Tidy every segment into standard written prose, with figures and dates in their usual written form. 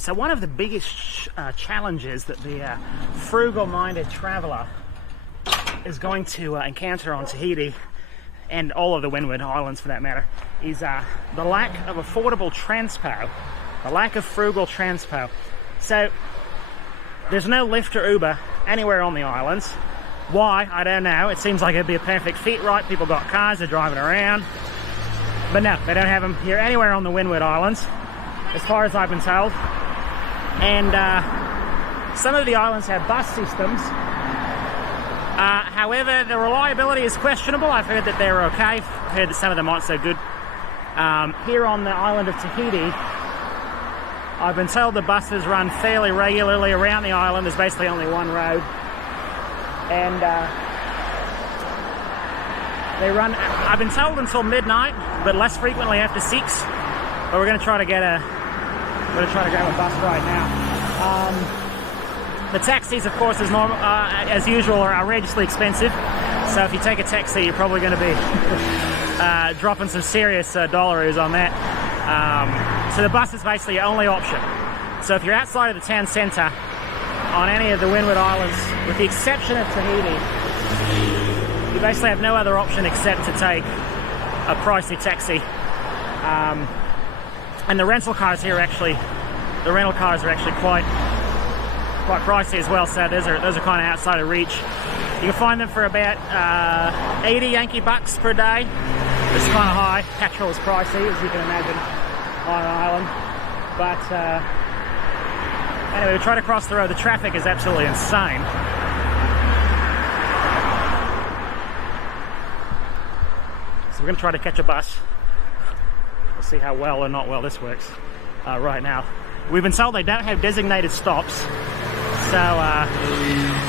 So one of the biggest challenges that the frugal-minded traveller is going to encounter on Tahiti, and all of the Windward Islands for that matter, is the lack of affordable transpo, the lack of frugal transpo. So there's no Lyft or Uber anywhere on the islands. Why? I don't know. It seems like it'd be a perfect fit, right? People got cars, they're driving around. But no, they don't have them here anywhere on the Windward Islands, as far as I've been told. And some of the islands have bus systems. However, the reliability is questionable. I've heard that they're okay. I've heard that some of them aren't so good. Here on the island of Tahiti, I've been told the buses run fairly regularly around the island. There's basically only one road. And they run, I've been told, until midnight, but less frequently after 6. But we're going to try to grab a bus right now. The taxis, of course, as usual, are outrageously expensive. So if you take a taxi, you're probably going to be dropping some serious dollaroos on that. So the bus is basically your only option. So if you're outside of the town centre, on any of the Windward Islands, with the exception of Tahiti, you basically have no other option except to take a pricey taxi. And the rental cars here are quite pricey as well, so those are kind of outside of reach. You can find them for about 80 Yankee bucks per day. It's kind of high. Petrol is pricey, as you can imagine, on an island. But anyway, we try to cross the road. The traffic is absolutely insane. So we're going to try to catch a bus. We'll see how well or not well this works right now. We've been told they don't have designated stops, so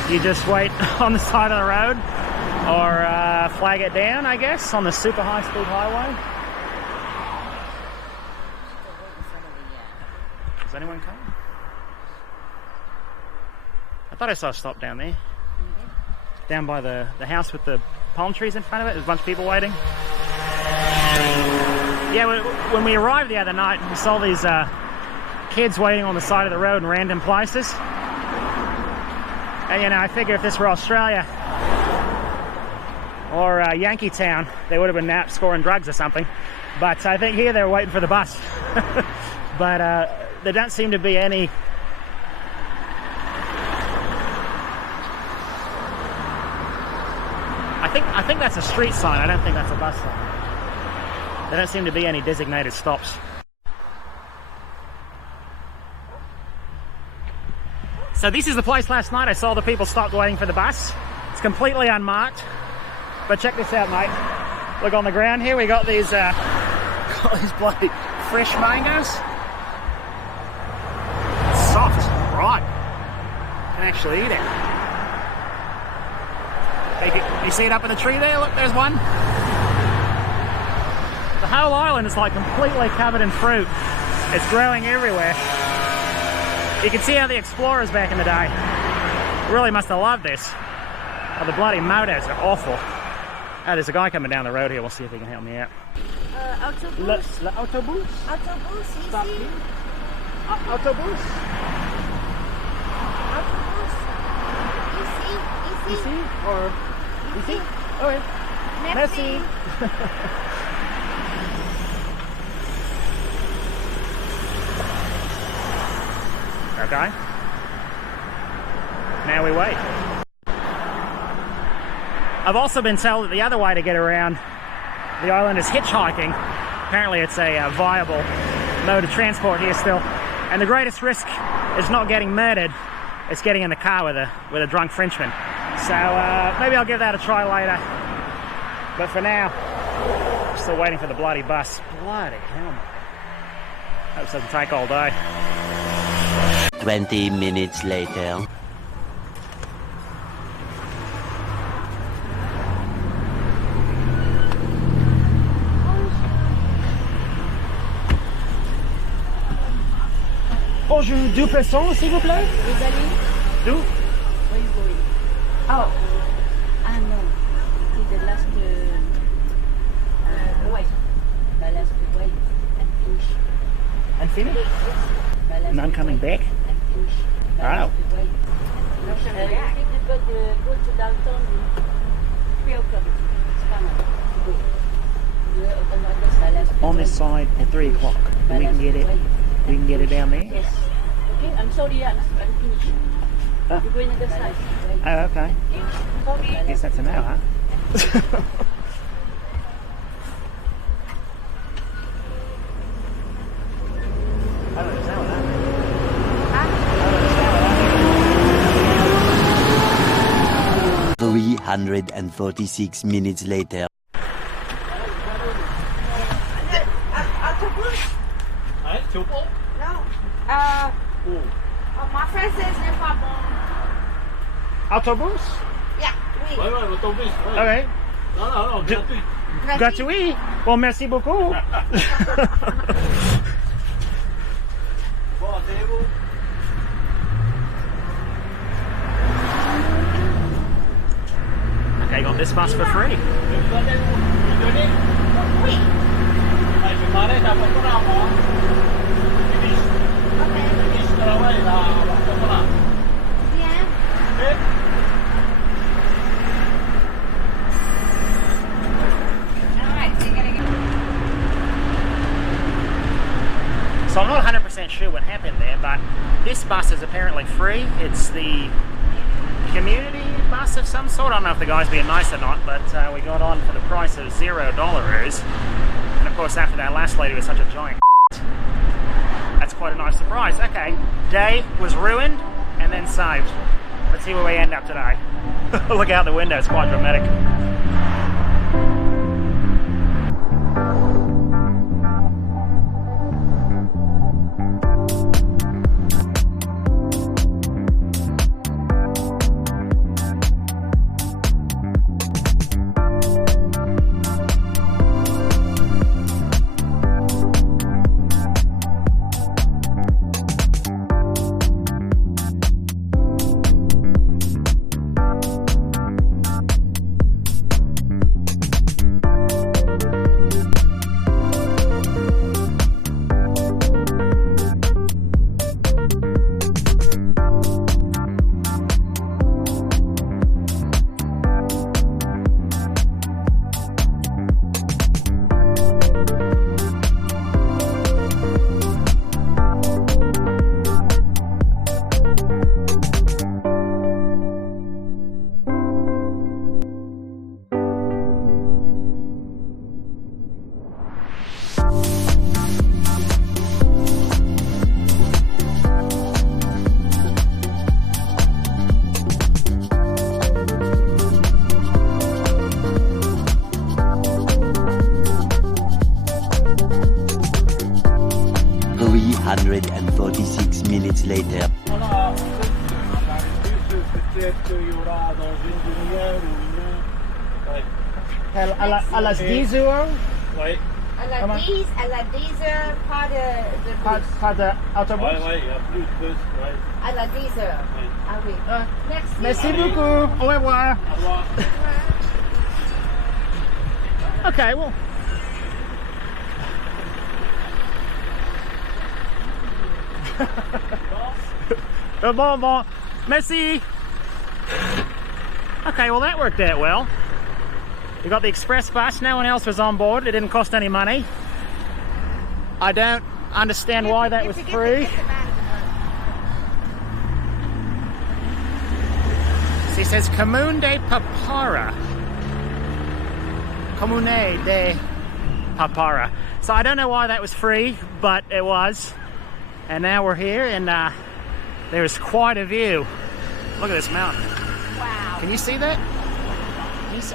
you just wait on the side of the road or flag it down, I guess, on the super high-speed highway. Is anyone coming? I thought I saw a stop down there. Down by the house with the palm trees in front of it. There's a bunch of people waiting. Yeah, when we arrived the other night, we saw these kids waiting on the side of the road in random places. And, you know, I figure if this were Australia or Yankee Town, they would have been out scoring drugs or something. But I think here they were waiting for the bus. But there don't seem to be any... I think that's a street sign. I don't think that's a bus sign. There don't seem to be any designated stops. So this is the place last night. I saw the people stopped waiting for the bus. It's completely unmarked. But check this out, mate. Look, on the ground here, we got these bloody fresh mangoes. It's soft, right? You can actually eat it. You see it up in the tree there? Look, there's one. The whole island is like completely covered in fruit. It's growing everywhere. You can see how the explorers back in the day really must have loved this. Oh, the bloody motos are awful. Oh, there's a guy coming down the road here. We'll see if he can help me out. Autobus. Autobus? Autobus, ici. Stop here. Autobus? Autobus. Ici. Ici? Or ici? Okay. Merci. Okay. Now we wait. I've also been told that the other way to get around the island is hitchhiking. Apparently it's a viable mode of transport here still. And the greatest risk is not getting murdered, it's getting in the car with a drunk Frenchman. So maybe I'll give that a try later. But for now, I'm still waiting for the bloody bus. Bloody hell. Hope this doesn't take all day. 20 minutes later. Bonjour, 2 pesos, s'il vous plaît. Vous allez? 2? Where is going? Oh. Ah no. To the last way. The last way and finish. And finish? None coming back? Oh. Go to downtown. 3 o'clock. On this side at 3 o'clock. We can get it. We can get it down there. Yes. Okay, I'm sorry, I'm finished. Oh. You're going to the side. Oh, okay. Sorry. I guess that's a no, huh? I don't understand what that means. I don't understand what that means. 346 minutes later. Non. Ma frère, c'est pas bon. Autobus? Yeah, oui. Ouais, ouais, autobus. Ouais. Okay. Non, non, non, gratuit. Gratuit? Well, merci beaucoup. Bon, asseyez-vous. Okay, got this bus for free. Vous allez vous donner? Oui. Je m'arrête à Polynesia, moi. Je travaille là, à Polynesia. Bien. Ok? All right, so you're gonna get... So I'm not 100% sure what happened there, but this bus is apparently free. It's the community bus of some sort. I don't know if the guy's being nice or not, but we got on for the price of $0. And of course, after that last lady was such a giant that's quite a nice surprise. Okay, day was ruined and then saved. Let's see where we end up today. Look out the window, it's quite dramatic. minutes later. Voilà, peut-être qu'il y aura dans une demi-heure ou une heure. Ouais. À las 10 euros? Ouais. À la 10, pas de Pas de autobus? Ouais, ouais, il y a plus de bus. Ouais. À la 10 heures. Ouais. Ah oui. Merci. Merci Allez. beaucoup. Au revoir. Au revoir. Okay, well. Bon. Merci. Okay, well that worked out well. We got the express bus, no one else was on board, it didn't cost any money. I don't understand why that was free. So it says Comune de Papara. Comune de Papara. So I don't know why that was free, but it was. And now we're here and there's quite a view. Look at this mountain. Wow. Can you see that?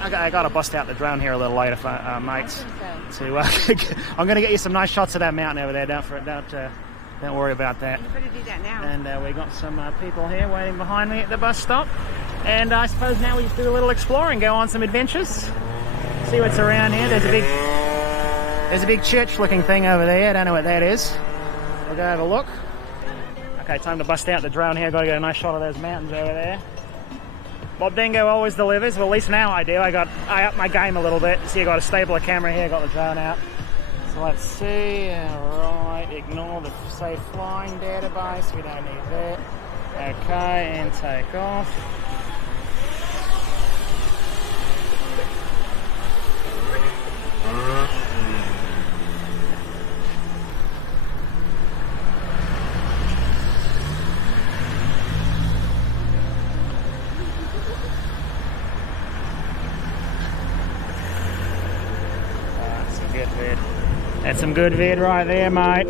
I got to bust out the drone here a little later, mates. So I'm going to get you some nice shots of that mountain over there. Don't worry about that. I'm going to do that now. And we got some people here waiting behind me at the bus stop. And I suppose now we just do a little exploring, go on some adventures, see what's around here. There's a big church-looking thing over there. I don't know what that is. We'll go have a look. Okay, time to bust out the drone here. Got to get a nice shot of those mountains over there. Bob Dingo always delivers. Well, at least now I do. I upped my game a little bit. See, I got a stable camera here. Got the drone out. So let's see. Alright, ignore the safe flying database. We don't need that. Okay, and take off. Good vid. That's some good vid right there, mate.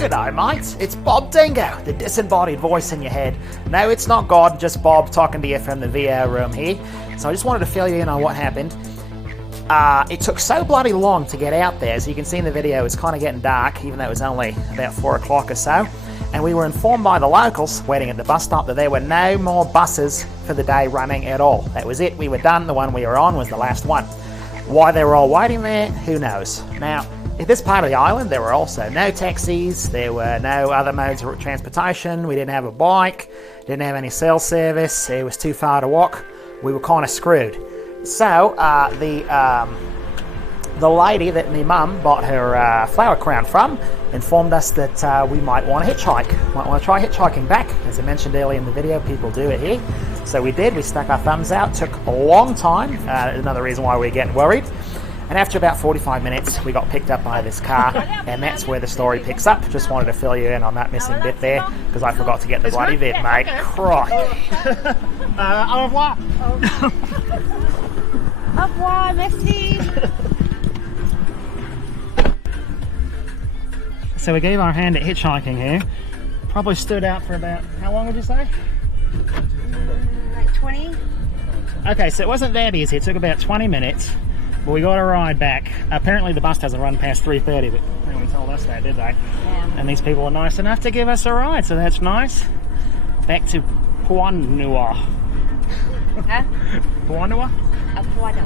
G'day mates, it's Bob Dingo, the disembodied voice in your head. No, it's not God, just Bob talking to you from the VR room here. So I just wanted to fill you in on what happened. It took so bloody long to get out there. As you can see in the video, it's kind of getting dark, even though it was only about 4 o'clock or so. And we were informed by the locals waiting at the bus stop that there were no more buses for the day running at all. That was it, we were done, the one we were on was the last one. Why they were all waiting there, who knows. Now, in this part of the island, there were also no taxis, there were no other modes of transportation, we didn't have a bike, didn't have any cell service, it was too far to walk, we were kind of screwed. So, the lady that my mum bought her flower crown from informed us that we might want to hitchhike, might want to try hitchhiking back. As I mentioned earlier in the video, people do it here. So we did, we stuck our thumbs out, took a long time, another reason why we were getting worried. And after about 45 minutes, we got picked up by this car, and that's where the story picks up. Just wanted to fill you in on that missing bit there, because I forgot to get the bloody vid, mate. Crikey. Au revoir. Au revoir, merci. So we gave our hand at hitchhiking here. Probably stood out for about, how long would you say? Like 20? Okay, so it wasn't that easy. It took about 20 minutes. But we got a ride back. Apparently the bus doesn't run past 3:30, but they only told us that, did they? Yeah. And these people are nice enough to give us a ride, so that's nice. Back to Polynesia. Huh? Polynesia? A Puano.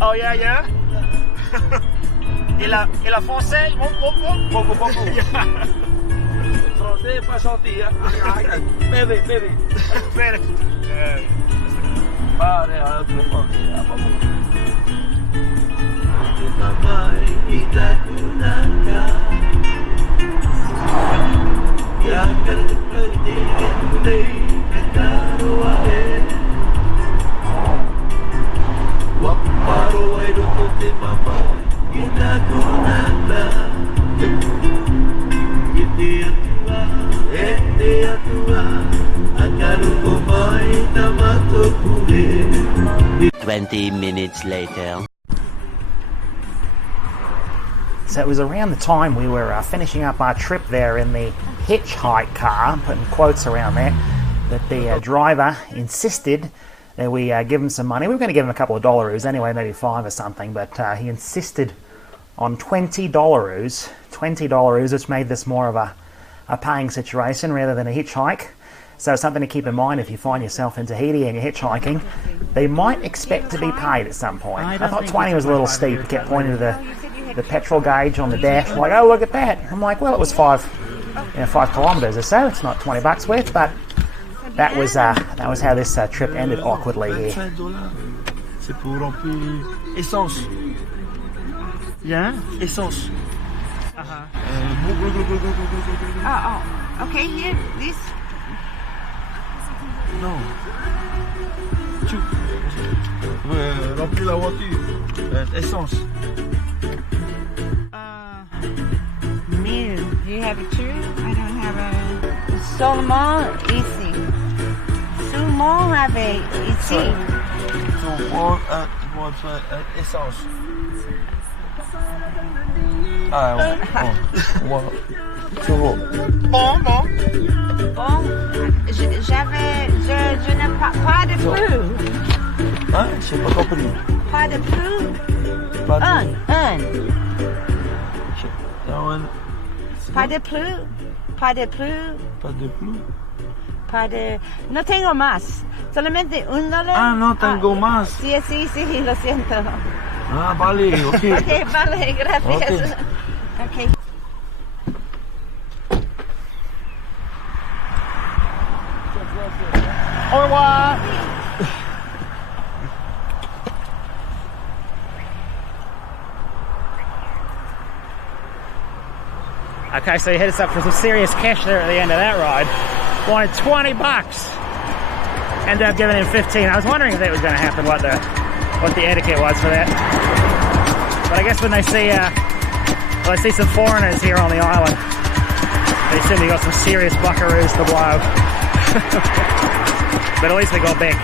Oh yeah, yeah. Et la français, beaucoup. Français pas gentil, hein? Bébé. Pare al telefono. Minutes later. So it was around the time we were finishing up our trip there in the hitchhike car, I'm putting quotes around that the driver insisted that we give him some money. We were going to give him a couple of dollaroos anyway, maybe 5 or something, but he insisted on $20, which made this more of a paying situation rather than a hitchhike. So something to keep in mind if you find yourself in Tahiti and you're hitchhiking, they might expect to be paid at some point. I thought 20 was a little steep. He kept pointing to the petrol gauge on the dash, like, oh, look at that. I'm like, well, it was 5 kilometers or so. It's not 20 bucks worth, but that was how this trip ended awkwardly here. C'est pour remplir essence. Yeah? Essence. Oh. Okay, here, this. Non. Tu remplis la voiture. Essence. you have a true? I don't have a Solomon easy. Solomon have a easy. So what essence? Ah ouais. Wow. So, bon. Bon, je n'ai pas de plus. Hein? J'ai pas compris. Pas de plus. Pas de... Un. That one. Pas de plus. Pas de plus. Pas de plus. Pas de... No tengo más. Solamente un dólar. Ah, no tengo más. Sí, lo siento. Ah, vale, ok. Ok, vale, gracias. Okay. Au revoir. Okay, so you hit us up for some serious cash there at the end of that ride. Wanted $20. Ended up giving him 15. I was wondering if that was going to happen, what the etiquette was for that. But I guess when they see some foreigners here on the island, they assume they got some serious buckaroos to blow. But at least we got back